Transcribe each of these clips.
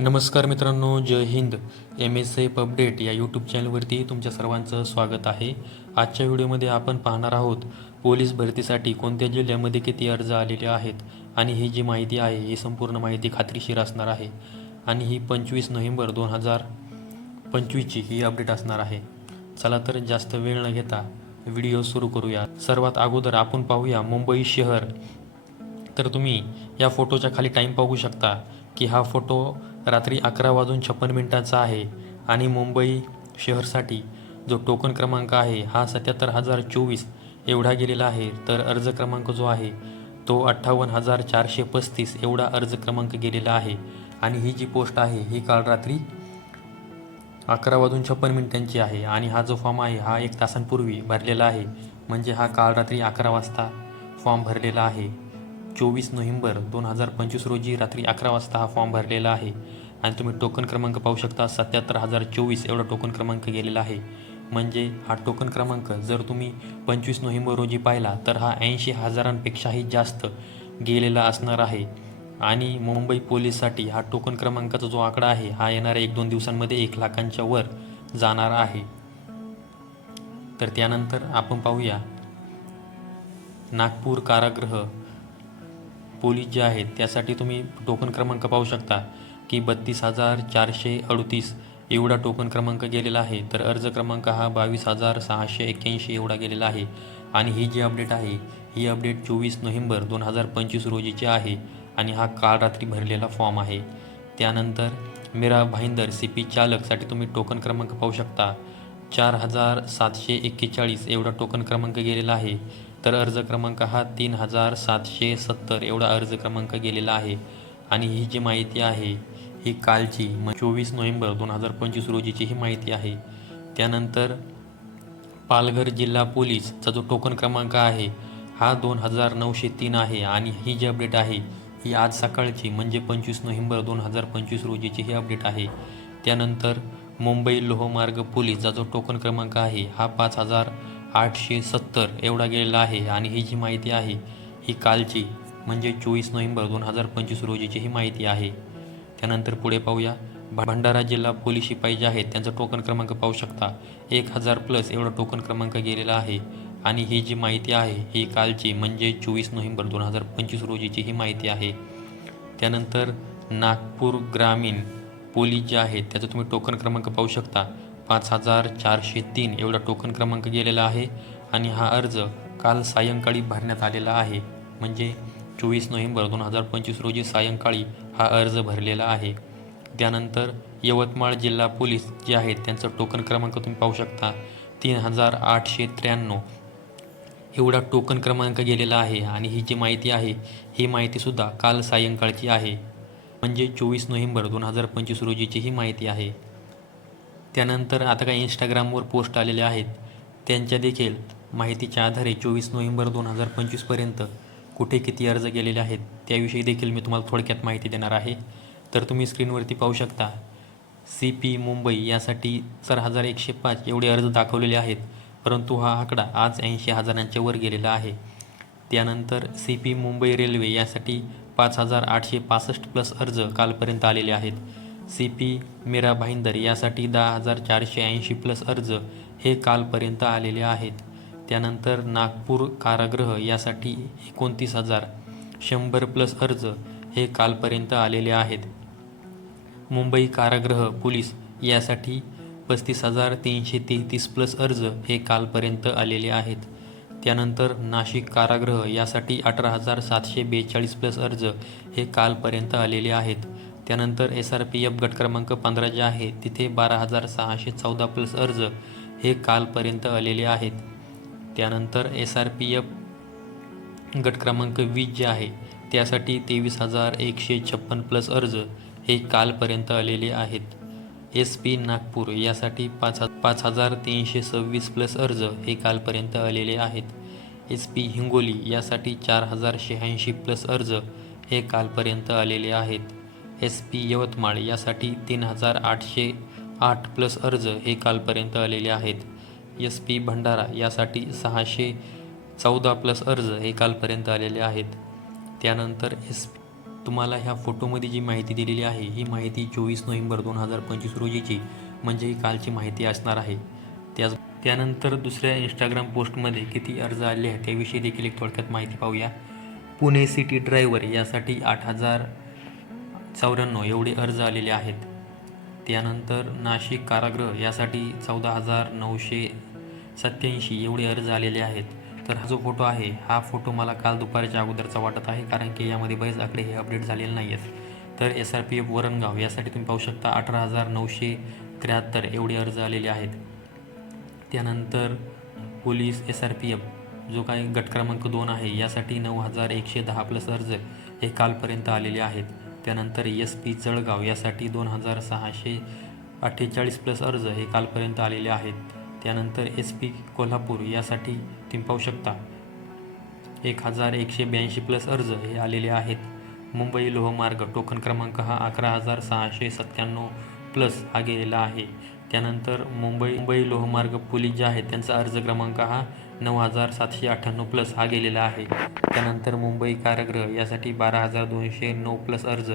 नमस्कार मित्रांनो जय Hind. M S F update या यूट्यूब चॅनलवरती तुमच्या सर्वांचं स्वागत आहे. आजच्या व्हिडिओमध्ये आपण पाहणार आहोत पोलीस भरतीसाठी कोणत्या जिल्ह्यामध्ये किती अर्ज आलेले आहेत आणि ही जी माहिती आहे ही संपूर्ण माहिती खात्रीशीर असणार आहे. आणि ही पंचवीस नोव्हेंबर दोन हजार पंचवीसची ही अपडेट असणार आहे. चला तर जास्त वेळ न घेता व्हिडिओ सुरू करूया. सर्वात अगोदर आपण पाहूया मुंबई शहर. तर तुम्ही या फोटोच्या खाली टाईम पाहू शकता की हा फोटो रात्री अकरा वाजून छप्पन मिनिटाचा आहे आणि मुंबई शहरसाठी जो टोकन क्रमांक आहे हा सत्याहत्तर हजार चोवीस एवढा गेलेला आहे. तर अर्ज क्रमांक जो आहे तो अठ्ठावन्न हजार चारशे पस्तीस एवढा अर्ज क्रमांक गेलेला आहे. आणि ही जी पोस्ट आहे ही काल रात्री अकरा वाजून छप्पन मिनिटांची आहे. आणि हा जो फॉर्म आहे हा एक तासांपूर्वी भरलेला आहे. म्हणजे हा काल रात्री अकरा वाजता फॉर्म भरलेला आहे. चोवीस नोव्हेंबर दोन हजार पंचवीस रोजी रात्री अकरा वाजता हा फॉर्म भरलेला आहे. आणि तुम्ही टोकन क्रमांक पाहू शकता सत्याहत्तर हजार चोवीस एवढा टोकन क्रमांक गेलेला आहे. म्हणजे हा टोकन क्रमांक जर तुम्ही पंचवीस नोव्हेंबर रोजी पाहिला तर हा ऐंशी हजारांपेक्षाही जास्त गेलेला असणार आहे. आणि मुंबई पोलीससाठी हा टोकन क्रमांकाचा जो आकडा आहे हा येणाऱ्या एक दोन दिवसांमध्ये एक लाखांच्या वर जाणार आहे. तर त्यानंतर आपण पाहूया नागपूर कारागृह पोलीस जे आहेत त्यासाठी तुम्ही टोकन क्रमांक पाहू शकता की बत्तीस हजार चारशे अडतीस एवढा टोकन क्रमांक गेलेला आहे. तर अर्ज क्रमांक हा बावीस हजार सहाशे एक्क्याऐंशी एवढा गेलेला आहे. आणि ही जी अपडेट आहे ही अपडेट चोवीस नोव्हेंबर दोन हजार पंचवीस रोजीची आहे आणि हा काल रात्री भरलेला फॉर्म आहे. त्यानंतर मीरा भाईंदर सी पी चालकसाठी तुम्ही टोकन क्रमांक पाहू शकता. चार हजार सातशे एक्केचाळीस एवढा टोकन क्रमांक गेलेला आहे. तर अर्ज क्रमांक हा तीन हजार सातशे सत्तर एवढा अर्ज क्रमांक गेलेला आहे. आणि ही जी माहिती आहे ही कालची मग चोवीस नोव्हेंबर दोन हजार पंचवीस रोजीची ही माहिती आहे. त्यानंतर पालघर जिल्हा पोलीसचा जो टोकन क्रमांक आहे हा दोन हजार नऊशे तीन आहे. आणि ही जी अपडेट आहे ही आज सकाळची म्हणजे पंचवीस नोव्हेंबर दोन हजार पंचवीस रोजीची ही अपडेट आहे. त्यानंतर मुंबई लोहमार्ग पोलीसचा जो टोकन क्रमांक आहे हा पाच हजार आठशे सत्तर एवढा गेलेला आहे आणि ही जी माहिती आहे ही कालची म्हणजे चोवीस नोव्हेंबर दोन हजार पंचवीस रोजीची ही माहिती आहे. त्यानंतर पुढे पाहूया. भ- भंडारा जिल्हा पोलीस शिपाई जे आहेत त्यांचा टोकन क्रमांक पाहू शकता. एक हजार प्लस एवढा टोकन क्रमांक गेलेला आहे. आणि ही जी माहिती आहे ही कालची म्हणजे चोवीस नोव्हेंबर दोन हजार पंचवीस रोजीची ही माहिती आहे. त्यानंतर नागपूर ग्रामीण पोलीस जे आहेत त्याचा तुम्ही टोकन क्रमांक पाहू शकता. पाच हजार चारशे तीन एवढा टोकन क्रमांक गेलेला आहे आणि हा अर्ज काल सायंकाळी भरण्यात आलेला आहे. म्हणजे चोवीस नोव्हेंबर दोन हजार पंचवीस रोजी सायंकाळी हा अर्ज भरलेला आहे. त्यानंतर यवतमाळ जिल्हा पोलीस जे आहेत त्यांचा टोकन क्रमांक तुम्ही पाहू शकता. तीन हजार आठशे त्र्याण्णव एवढा टोकन क्रमांक गेलेला आहे आणि ही जी माहिती आहे ही माहितीसुद्धा काल सायंकाळची आहे. म्हणजे चोवीस नोव्हेंबर दोन हजार पंचवीस रोजीची ही माहिती आहे. त्यानंतर आता काही इंस्टाग्रामवर पोस्ट आलेले आहेत. त्यांच्या देखील माहितीच्या आधारे चोवीस नोव्हेंबर दोन हजार पंचवीसपर्यंत कुठे किती अर्ज केलेले आहेत त्याविषयी देखील मी तुम्हाला थोडक्यात माहिती देणार आहे. तर तुम्ही स्क्रीनवरती पाहू शकता सी पी मुंबई यासाठी चार हजार एकशे पाच एवढे अर्ज दाखवलेले आहेत परंतु हा आकडा आज ऐंशी हजारांच्या वर गेलेला आहे. त्यानंतर सी पी मुंबई रेल्वे यासाठी पाच हजार आठशे पासष्ट प्लस अर्ज कालपर्यंत आलेले आहेत. सी पी मीरा भाईंदर यासाठी दहा हजार चारशे ऐंशी प्लस अर्ज हे कालपर्यंत आलेले आहेत. त्यानंतर नागपूर कारागृह यासाठी एकोणतीस हजार शंभर प्लस अर्ज हे कालपर्यंत आलेले आहेत. मुंबई कारागृह पोलीस यासाठी पस्तीस हजार तीनशे तेहतीस प्लस अर्ज हे कालपर्यंत आलेले आहेत. त्यानंतर नाशिक कारागृह यासाठी अठरा हजार सातशे बेचाळीस प्लस अर्ज हे कालपर्यंत आलेले आहेत. त्यानंतर एस आर पी एफ गट क्रमांक पंधरा जे आहे तिथे बारा हजार सहाशे चौदा प्लस अर्ज हे कालपर्यंत आलेले आहेत. त्यानंतर एस आर पी एफ गट क्रमांक वीस जे आहे त्यासाठी तेवीस हजार एकशे छप्पन प्लस अर्ज हे कालपर्यंत आलेले आहेत. एस पी नागपूर यासाठी पाच पाच हजार तीनशे सव्वीस प्लस अर्ज हे कालपर्यंत आलेले आहेत. एस पी हिंगोली यासाठी चार हजार शहाऐंशी प्लस अर्ज हे कालपर्यंत आलेले आहेत. एस पी यवतमाळ यासाठी तीन हजार आठशे आठ प्लस अर्ज हे कालपर्यंत आलेले आहेत. एस पी भंडारा यासाठी सहाशे चौदा प्लस अर्ज हे कालपर्यंत आलेले आहेत. त्यानंतर एस तुम्हाला ह्या फोटोमध्ये जी माहिती दिलेली आहे ही माहिती चोवीस नोव्हेंबर दोन हजार पंचवीस रोजीची म्हणजे ही कालची माहिती असणार आहे. त्याच त्यानंतर दुसऱ्या इंस्टाग्राम पोस्टमध्ये किती अर्ज आले आहेत त्याविषयी देखील एक थोडक्यात माहिती पाहूया. पुणे सिटी ड्रायव्हर यासाठी आठ हजार चौऱ्याण्णव एवढे अर्ज आलेले आहेत. त्यानंतर नाशिक कारागृह यासाठी चौदा हजार नऊशे सत्याऐंशी एवढे अर्ज आलेले आहेत. तर हा जो फोटो आहे हा फोटो मला काल दुपारच्या अगोदरचा वाटत आहे कारण की यामध्ये बरेच आकडे हे अपडेट झालेले नाही आहेत तर S R P F Varangaon यासाठी तुम्ही पाहू शकता अठरा हजार नऊशे त्र्याहत्तर एवढे अर्ज आलेले आहेत. त्यानंतर police S R P F जो काही गट क्रमांक दोन आहे यासाठी नऊ हजार एकशे दहा प्लस अर्ज हे कालपर्यंत आलेले आहेत. त्यानंतर एस पी जळगाव यासाठी दोन हजार सहाशे अठ्ठेचाळीस प्लस अर्ज हे कालपर्यंत आलेले आहेत. त्यानंतर एस पी कोल्हापूर यासाठी तुम्ही पाहू शकता. एक हजार एकशे ब्याऐंशी प्लस अर्ज हे आलेले आहेत. मुंबई लोहमार्ग टोकन क्रमांक हा अकरा हजार सहाशे सत्त्याण्णव प्लस हा गेलेला आहे. त्यानंतर मुंबई मुंबई लोहमार्ग पोलीस जे आहेत त्यांचा अर्ज क्रमांक हा नऊ हजार सातशे अठ्ठ्याण्णव प्लस हा गेलेला आहे. त्यानंतर मुंबई कारागृह यासाठी बारा हजार दोनशे नऊ प्लस अर्ज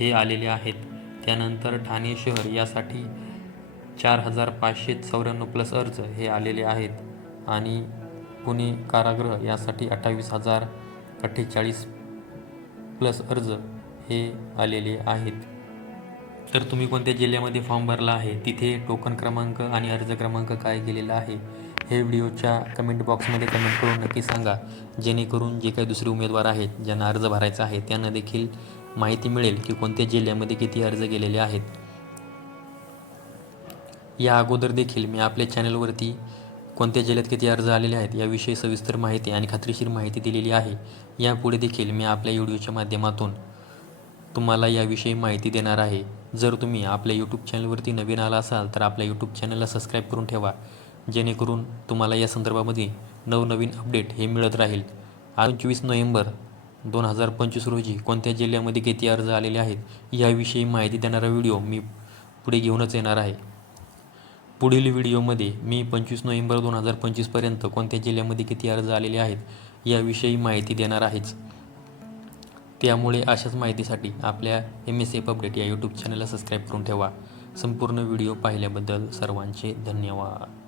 हे आलेले आहेत. त्यानंतर ठाणे शहर यासाठी चार हजार पाचशे चौऱ्याण्णव प्लस अर्ज हे आलेले आहेत. आणि पुणे कारागृह यासाठी अठ्ठावीस हजार अठ्ठेचाळीस प्लस अर्ज हे आलेले आहेत. तर तुम्ही कोणत्या जिल्ह्यामध्ये फॉर्म भरला आहे? तिथे टोकन क्रमांक आणि अर्ज क्रमांक काय गेलेला आहे? हे व्हिडिओच्या कमेंट बॉक्समध्ये कमेंट करून नक्की सांगा. जेणेकरून जे काही दुसरे उमेदवार आहेत ज्यांना अर्ज भरायचा आहे त्यांना देखील माहिती मिळेल की कोणत्या जिल्ह्यामध्ये किती अर्ज गेलेले आहेत. या अगोदर देखील मी आपल्या चॅनलवरती कोणत्या जिल्ह्यात किती अर्ज आलेले आहेत याविषयी सविस्तर माहिती आणि खात्रीशीर माहिती दिलेली आहे. यापुढे देखील मी आपल्या व्हिडिओच्या माध्यमातून तुम्हाला याविषयी माहिती देणार आहे. जर तुम्ही आपल्या यूट्यूब चॅनलवरती नवीन आला असाल तर आपल्या यूट्यूब चॅनलला सबस्क्राईब करून ठेवा. जेणेकरून तुम्हाला या संदर्भामध्ये नवनवीन अपडेट हे मिळत राहील. आज पंचवीस नोव्हेंबर दोन हजार पंचवीस रोजी कोणत्या जिल्ह्यामध्ये किती अर्ज आलेले आहेत याविषयी माहिती देणारा व्हिडिओ मी पुढे घेऊनच येणार आहे. पुढील व्हिडिओमध्ये मी पंचवीस नोव्हेंबर दोन हजार पंचवीसपर्यंत कोणत्या जिल्ह्यामध्ये किती अर्ज आलेले आहेत याविषयी माहिती देणार आहेच. त्यामुळे अशाच माहितीसाठी आपल्या एम एस एफ अपडेट या यूट्यूब चॅनलला सबस्क्राईब करून ठेवा. संपूर्ण व्हिडिओ पाहिल्याबद्दल सर्वांचे धन्यवाद.